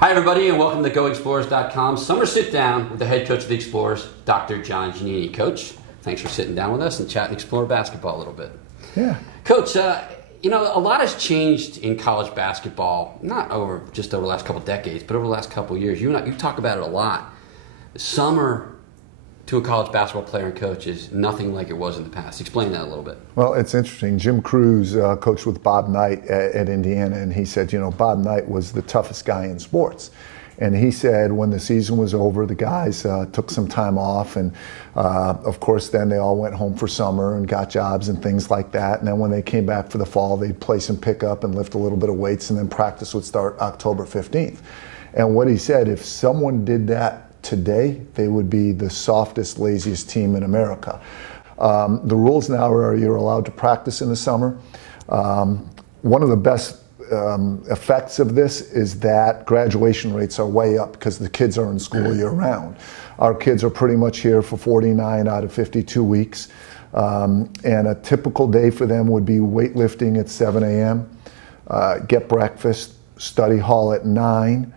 Hi, everybody, and welcome to GoExplorers.com. Summer sit down with the head coach of the Explorers, Dr. John Giannini. Coach, thanks for sitting down with us and chatting Explorer basketball a little bit. Yeah. Coach, a lot has changed in college basketball, not just over the last couple decades, but over the last couple years. You talk about it a lot. Summer to a college basketball player and coach is nothing like it was in the past. Explain that a little bit. Well, it's interesting. Jim Crews coached with Bob Knight at Indiana, and he said, Bob Knight was the toughest guy in sports. And he said when the season was over, the guys took some time off, and of course then they all went home for summer and got jobs and things like that. And then when they came back for the fall, they'd play some pickup and lift a little bit of weights, and then practice would start October 15th. And what he said, if someone did that today, they would be the softest, laziest team in America. The rules now are you're allowed to practice in the summer. One of the best effects of this is that graduation rates are way up because the kids are in school year round. Our kids are pretty much here for 49 out of 52 weeks. And a typical day for them would be weightlifting at 7 a.m., get breakfast, study hall at 9,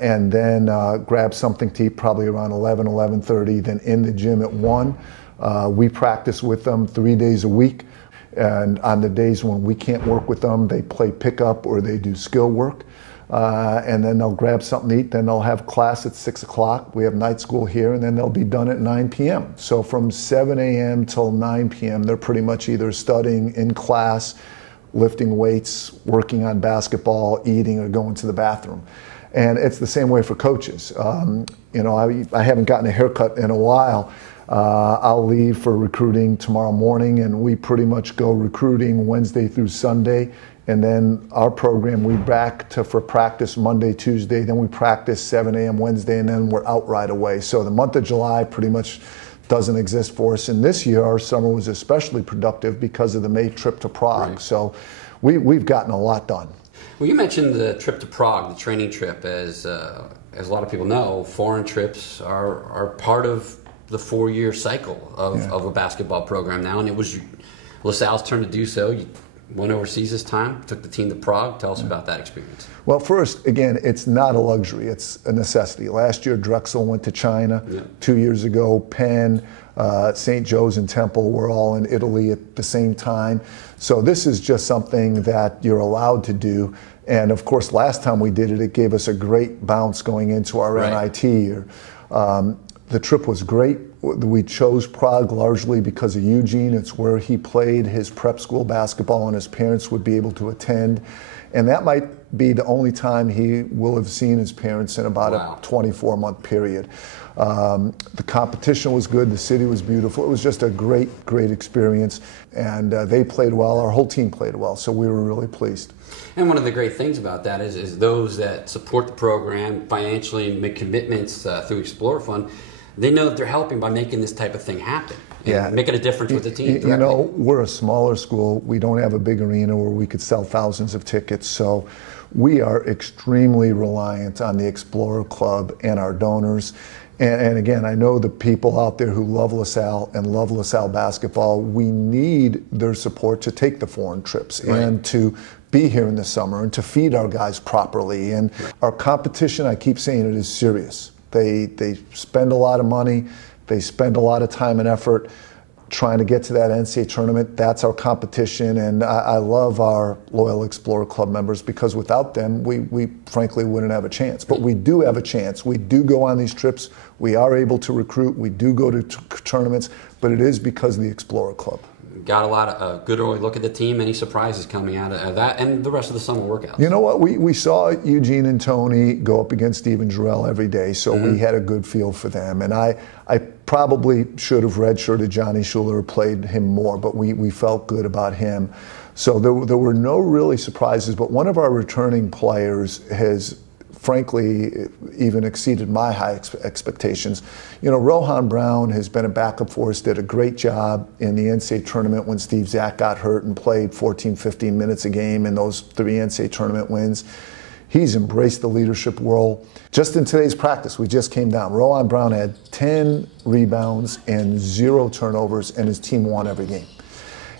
and then grab something to eat probably around 11:30, then in the gym at 1. We practice with them 3 days a week, and on the days when we can't work with them, they play pickup or they do skill work, and then they'll grab something to eat, then they'll have class at 6 o'clock. We have night school here, and then they'll be done at 9 p.m. So from 7 a.m. till 9 p.m., they're pretty much either studying in class, lifting weights, working on basketball, eating, or going to the bathroom. And it's the same way for coaches. I haven't gotten a haircut in a while. I'll leave for recruiting tomorrow morning, and we pretty much go recruiting Wednesday through Sunday. And then our program, we back for practice Monday, Tuesday. Then we practice 7 a.m. Wednesday, and then we're out right away. So the month of July pretty much doesn't exist for us. And this year, our summer was especially productive because of the May trip to Prague. Right. So we've gotten a lot done. Well, you mentioned the trip to Prague, the training trip. As a lot of people know, foreign trips are part of the 4-year cycle of a basketball program now, and it was LaSalle's turn to do so. You went overseas this time, took the team to Prague. Tell us about that experience. Well, first, again, it's not a luxury. It's a necessity. Last year, Drexel went to China. Yeah. 2 years ago, Penn, St. Joe's and Temple were all in Italy at the same time. So this is just something that you're allowed to do. And of course, last time we did it, it gave us a great bounce going into our NIT year. The trip was great. We chose Prague largely because of Eugene. It's where he played his prep school basketball, and his parents would be able to attend. And that might be the only time he will have seen his parents in about a 24-month period. The competition was good. The city was beautiful. It was just a great experience. And they played well. Our whole team played well. So we were really pleased. And one of the great things about that is those that support the program financially and make commitments through Explorer Fund, they know that they're helping by making this type of thing happen. Yeah, making a difference with the team. We're a smaller school. We don't have a big arena where we could sell thousands of tickets. So we are extremely reliant on the Explorer Club and our donors. And again, I know the people out there who love LaSalle and love LaSalle basketball, we need their support to take the foreign trips and to be here in the summer and to feed our guys properly. And our competition, I keep saying it, is serious. They spend a lot of money. They spend a lot of time and effort trying to get to that NCAA tournament. That's our competition, and I love our loyal Explorer Club members because without them, we frankly wouldn't have a chance. But we do have a chance. We do go on these trips. We are able to recruit. We do go to tournaments, but it is because of the Explorer Club. Got a lot of good early look at the team. Any surprises coming out of that and the rest of the summer workouts? You know what? We saw Eugene and Tony go up against Steven Jarrell every day, so we had a good feel for them. And I probably should have redshirted Johnny Schuler or played him more, but we felt good about him. So there were no really surprises, but one of our returning players has frankly even exceeded my high expectations. Rohan Brown has been a backup for us, did a great job in the NCAA tournament when Steve Zack got hurt and played 14, 15 minutes a game in those 3 NCAA tournament wins. He's embraced the leadership role. Just in today's practice, we just came down. Rohan Brown had 10 rebounds and 0 turnovers, and his team won every game.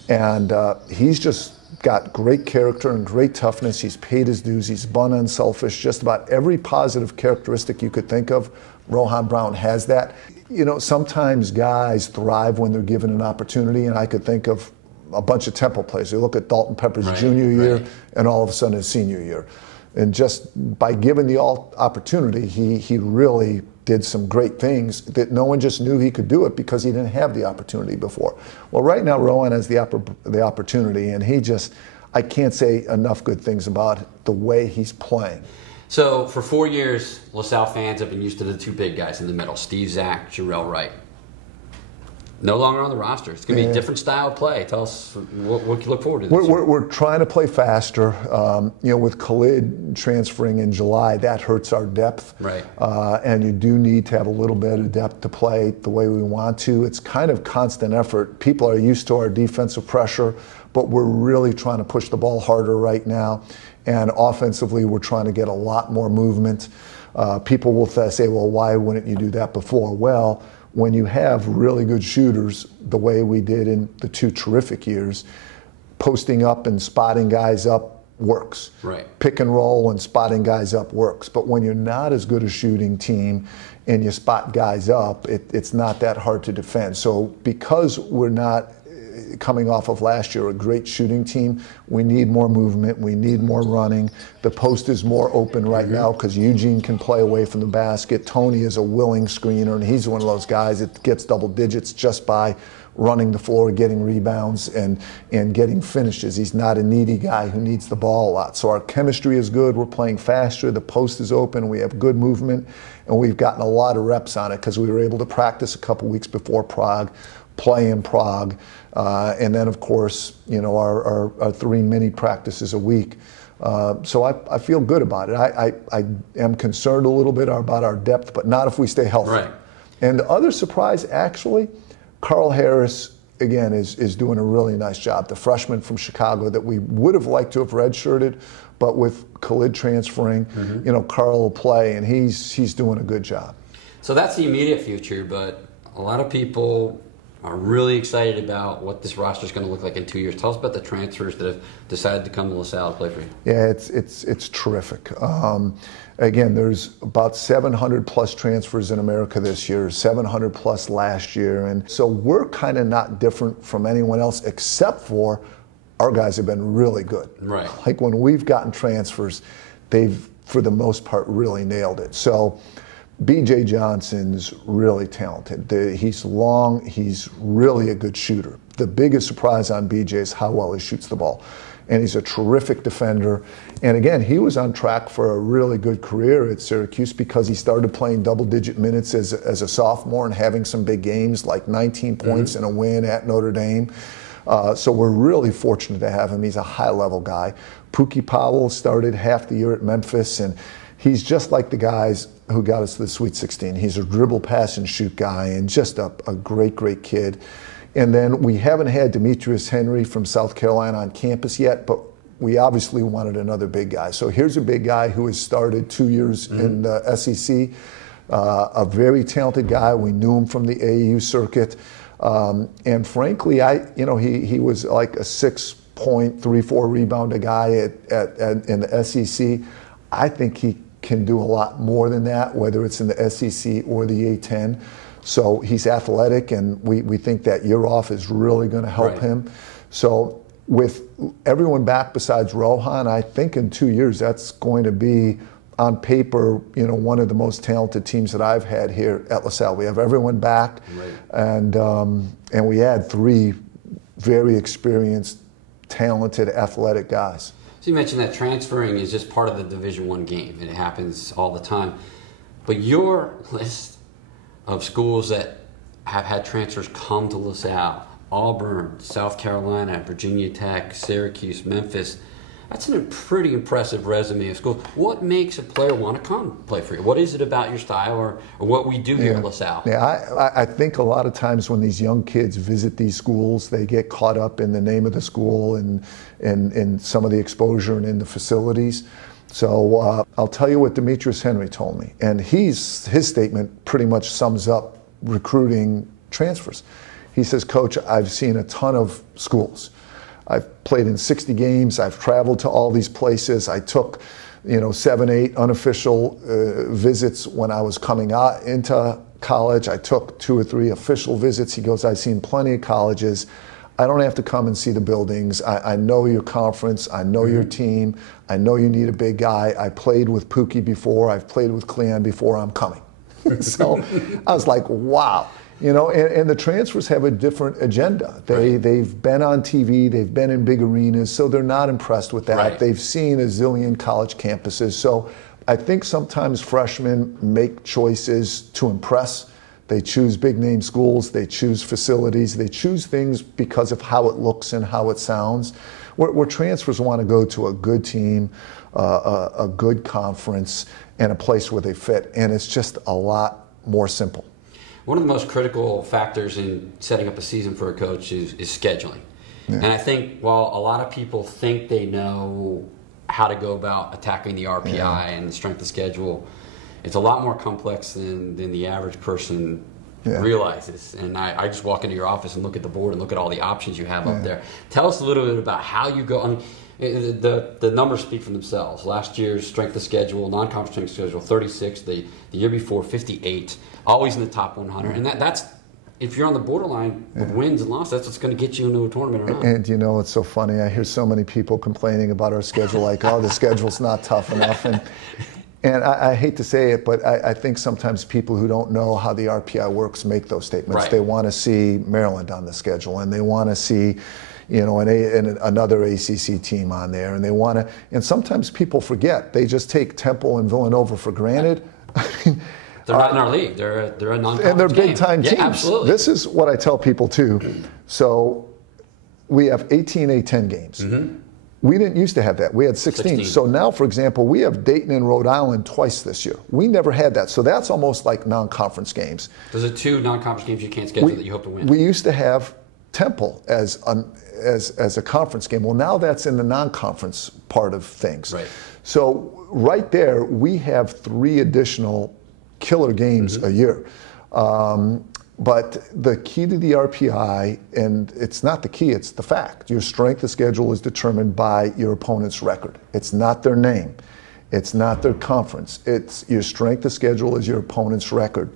And he's just got great character and great toughness. He's paid his dues. He's been unselfish. Just about every positive characteristic you could think of, Rohan Brown has that. You know, sometimes guys thrive when they're given an opportunity, and I could think of a bunch of Temple players. You look at Dalton Pepper's junior year, and all of a sudden his senior year. And just by giving the opportunity, he really did some great things that no one just knew he could do it because he didn't have the opportunity before. Well, right now Rohan has the opportunity, and I can't say enough good things about the way he's playing. So for 4 years, LaSalle fans have been used to the two big guys in the middle, Steve Zach, Jarrell Wright. No longer on the roster. It's going to be a different style of play. Tell us what you look forward to this year. We're trying to play faster. You know, with Khalid transferring in July, that hurts our depth. Right. And you do need to have a little bit of depth to play the way we want to. It's kind of constant effort. People are used to our defensive pressure, but we're really trying to push the ball harder right now. And offensively, we're trying to get a lot more movement. People will say, well, why wouldn't you do that before? Well, when you have really good shooters, the way we did in the 2 terrific years, posting up and spotting guys up works. Right. Pick and roll and spotting guys up works. But when you're not as good a shooting team and you spot guys up, it's not that hard to defend. So because we're not coming off of last year, a great shooting team, we need more movement, we need more running. The post is more open right now because Eugene can play away from the basket. Tony is a willing screener, and he's one of those guys that gets double digits just by running the floor, getting rebounds, and getting finishes. He's not a needy guy who needs the ball a lot. So our chemistry is good, we're playing faster, the post is open, we have good movement, and we've gotten a lot of reps on it because we were able to practice a couple weeks before Prague, play in Prague, and then, of course, you know, our 3 mini practices a week. So I feel good about it. I am concerned a little bit about our depth, but not if we stay healthy. Right. And the other surprise, actually, Carl Harris, again, is doing a really nice job. The freshman from Chicago that we would have liked to have redshirted, but with Khalid transferring, you know, Carl will play, and he's doing a good job. So that's the immediate future, but a lot of people are really excited about what this roster is going to look like in 2 years. Tell us about the transfers that have decided to come to LaSalle to play for you. Yeah, it's terrific. Again, there's about 700 plus transfers in America this year, 700 plus last year, and so we're kind of not different from anyone else except for our guys have been really good. Right. Like when we've gotten transfers, they've, for the most part, really nailed it. So B.J. Johnson's really talented. He's long. He's really a good shooter. The biggest surprise on B.J. is how well he shoots the ball. And he's a terrific defender. And again, he was on track for a really good career at Syracuse because he started playing double-digit minutes as a sophomore and having some big games like 19 points and a win at Notre Dame. So we're really fortunate to have him. He's a high-level guy. Pookie Powell started half the year at Memphis, and he's just like the guys who got us to the Sweet 16. He's a dribble, pass, and shoot guy, and just a great, great kid. And then we haven't had Demetrius Henry from South Carolina on campus yet, but we obviously wanted another big guy. So here's a big guy who has started 2 years in the SEC, a very talented guy. We knew him from the AAU circuit. And frankly, he was like a 6-point, 3-4 rebounder guy in the SEC. I think he can do a lot more than that, whether it's in the SEC or the A-10. So he's athletic, and we think that year off is really going to help him. So with everyone back besides Rohan, I think in 2 years that's going to be, on paper, one of the most talented teams that I've had here at LaSalle. We have everyone back, and we had 3 very experienced, talented, athletic guys. So you mentioned that transferring is just part of the Division I game, and it happens all the time. But your list of schools that have had transfers come to LaSalle, Auburn, South Carolina, Virginia Tech, Syracuse, Memphis, that's a pretty impressive resume of schools. What makes a player want to come play for you? What is it about your style or what we do here at LaSalle? Yeah, I think a lot of times when these young kids visit these schools, they get caught up in the name of the school and some of the exposure and in the facilities. So I'll tell you what Demetrius Henry told me. And his statement pretty much sums up recruiting transfers. He says, Coach, I've seen a ton of schools. I've played in 60 games. I've traveled to all these places. I took, 7, 8 unofficial visits when I was coming out into college. I took 2 or 3 official visits. He goes, I've seen plenty of colleges. I don't have to come and see the buildings. I know your conference. I know your team. I know you need a big guy. I played with Pookie before. I've played with Cleon before. I'm coming. So I was like, wow. And the transfers have a different agenda. They've been on TV. They've been in big arenas. So they're not impressed with that. Right. They've seen a zillion college campuses. So I think sometimes freshmen make choices to impress. They choose big name schools, they choose facilities, they choose things because of how it looks and how it sounds. Where transfers want to go to a good team, a good conference, and a place where they fit. And it's just a lot more simple. One of the most critical factors in setting up a season for a coach is scheduling. Yeah. And I think while a lot of people think they know how to go about attacking the RPI and the strength of schedule, it's a lot more complex than the average person realizes. And I just walk into your office and look at the board and look at all the options you have up there. Tell us a little bit about how you go. I mean, the numbers speak for themselves. Last year's strength of schedule, non-conference strength of schedule, 36. The year before, 58. Always in the top 100. And that's, if you're on the borderline of wins and losses, that's what's going to get you into a tournament or not. And it's so funny. I hear so many people complaining about our schedule, like, oh, the schedule's not tough enough. And I hate to say it, but I think sometimes people who don't know how the RPI works make those statements. Right. They want to see Maryland on the schedule, and they want to see, another ACC team on there, and they want to. And sometimes people forget. They just take Temple and Villanova for granted. They're not in our league. They're a non-conference and they're game. big time teams. Yeah, absolutely. This is what I tell people too. So we have 18 A10 games. Mm-hmm. We didn't used to have that. We had 16. So now, for example, we have Dayton and Rhode Island twice this year. We never had that. So that's almost like non-conference games. Those are 2 non-conference games you can't schedule that you hope to win. We used to have Temple as a conference game. Well, now that's in the non-conference part of things. Right. So right there, we have 3 additional killer games a year. But the key to the RPI, and it's not the key, it's the fact. Your strength of schedule is determined by your opponent's record. It's not their name. It's not their conference. It's your strength of schedule is your opponent's record.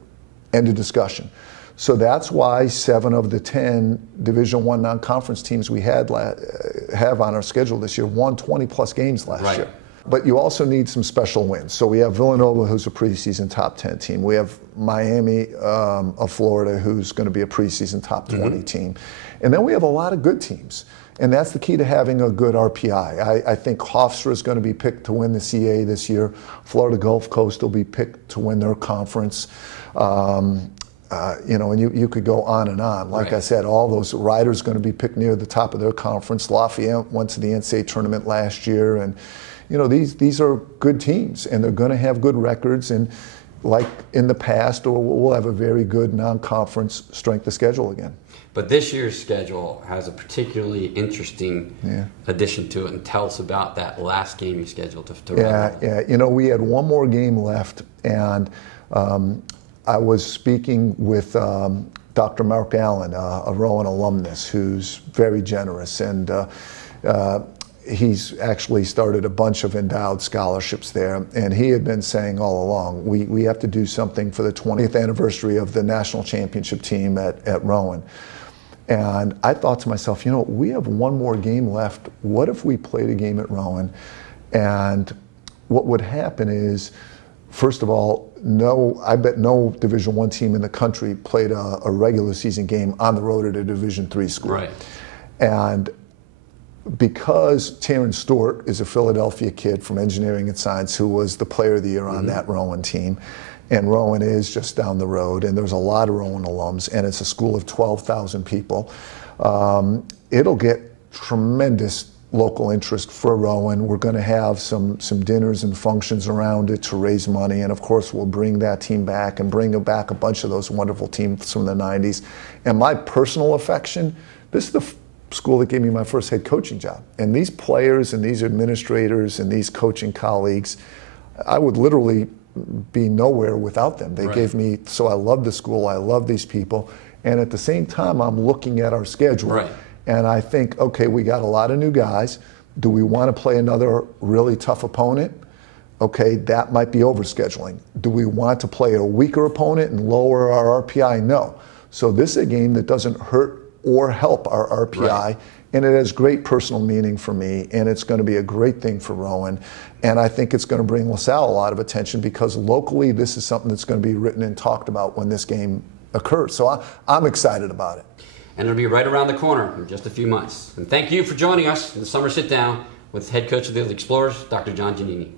End of discussion. So that's why 7 of the 10 Division I non-conference teams we have on our schedule this year won 20-plus games last year. But you also need some special wins. So we have Villanova, who's a preseason top 10 team. We have Miami of Florida, who's going to be a preseason top 20 team. And then we have a lot of good teams. And that's the key to having a good RPI. I think Hofstra is going to be picked to win the CA this year. Florida Gulf Coast will be picked to win their conference. And you could go on and on. Like I said, all those riders going to be picked near the top of their conference. Lafayette went to the NCAA tournament last year. And these are good teams, and they're going to have good records, and like in the past, or we'll have a very good non-conference strength of schedule again. But this year's schedule has a particularly interesting addition to it, and tell us about that last game you scheduled to run. Yeah. We had one more game left, and I was speaking with Dr. Mark Allen, a Rowan alumnus, who's very generous, and he's actually started a bunch of endowed scholarships there, and he had been saying all along, we have to do something for the 20th anniversary of the national championship team at Rowan. And I thought to myself, we have one more game left. What if we played a game at Rowan? And what would happen is, first of all, I bet no Division I team in the country played a regular season game on the road at a Division III school. Right. And because Terrence Stewart is a Philadelphia kid from engineering and science who was the player of the year on that Rowan team, and Rowan is just down the road, and there's a lot of Rowan alums, and it's a school of 12,000 people, it'll get tremendous local interest for Rowan. We're going to have some dinners and functions around it to raise money, and of course we'll bring that team back and bring back a bunch of those wonderful teams from the 90s. And my personal affection, this is the school that gave me my first head coaching job. And these players and these administrators and these coaching colleagues, I would literally be nowhere without them. They gave me, so I love the school, I love these people, and at the same time I'm looking at our schedule. Right. And I think, okay, we got a lot of new guys. Do we want to play another really tough opponent? Okay, that might be overscheduling. Do we want to play a weaker opponent and lower our RPI? No. So this is a game that doesn't hurt or help our RPI, right. And it has great personal meaning for me, and it's going to be a great thing for Rowan. And I think it's going to bring LaSalle a lot of attention because locally this is something that's going to be written and talked about when this game occurs. So I'm excited about it. And it'll be right around the corner in just a few months. And thank you for joining us in the Summer Sit Down with head coach of the Explorers, Dr. John Giannini.